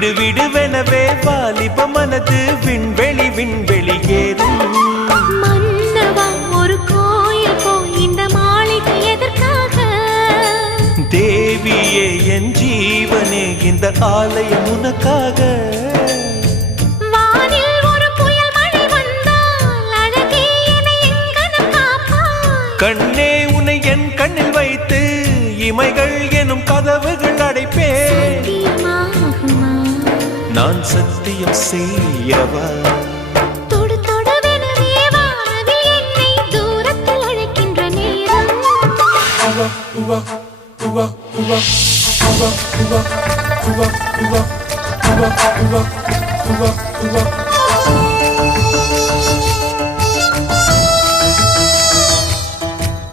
விடுவிடுவெனவே வாலிப மனது விண்வெளி விண்வெளி ஏறும். மன்னவா ஒரு கோயில் போய் இந்த மாளிகை எதற்காக? தேவியே என் ஜீவனே இந்த ஆலயம் உனக்காக. வானில் ஒரு புயல் மழை வந்தால் அழகே என்னை எங்கனம் காப்பாய். கண்ணே உன்னை என் கண்ணில் வைத்து இமைகள் எனும் கதவுகள் அடைப்பேன். சத்தியமாகுமா? நான் சத்தியம் செய்யவா? தொடு தொடுவெனவே வானவில் என்னை தூரத்தில் அழைக்கின்ற நேரம். உவா